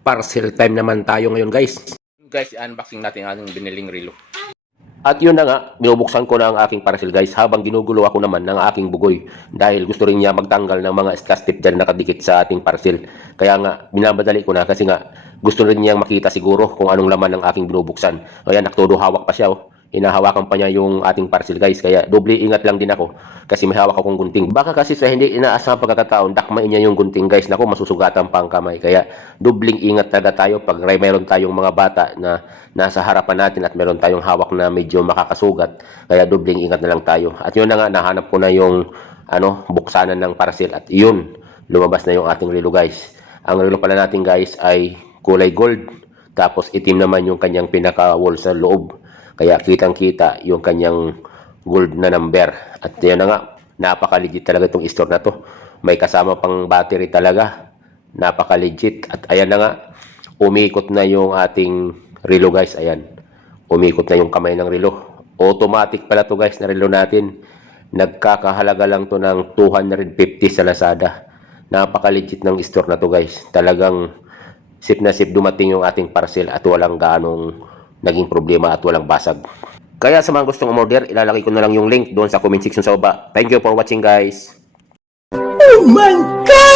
Parcel time naman tayo ngayon guys. Guys, unboxing natin ang ating biniling relo. At yun na nga, binubuksan ko na ang aking parcel guys habang ginugulo ako naman ng aking bugoy dahil gusto rin niya magtanggal ng mga tape dyan nakadikit sa ating parcel. Kaya nga, binamadali ko na kasi nga gusto rin niyang makita siguro kung anong laman ng aking binubuksan. Kaya naktodo hawak pa siya oh. Hinahawakan pa niya yung ating parcel guys. Kaya doble ingat lang din ako kasi may hawak akong gunting. Baka kasi sa hindi inaasahang pagkakataon, dakmain niya yung gunting guys. Nako, masusugatan pa ang kamay. Kaya dobling ingat talaga tayo pag may meron tayong mga bata na nasa harapan natin at meron tayong hawak na medyo makakasugat. Kaya dobling ingat na lang tayo. At yun na nga, nahanap ko na yung ano, buksanan ng parcel. At yun, lumabas na yung ating relo guys. Ang relo pala natin guys ay kulay gold. Tapos itim naman yung kanyang pinaka-wall sa loob. Kaya kitang-kita yung kanyang gold na number. At yan na nga, napaka-legit talaga itong store na to. May kasama pang battery talaga. Napaka-legit. At ayan na nga, umikot na yung ating relo guys. Ayan. Umikot na yung kamay ng relo. Automatic pala to guys na relo natin. Nagkakahalaga lang to ng 250 sa Lazada. Napaka-legit ng store na to guys. Talagang sip na sip dumating yung ating parcel at walang ganong naging problema at walang basag. Kaya sa mga gustong umorder, ilalagay ko na lang yung link doon sa comment section sa baba. Thank you for watching guys. Oh my God!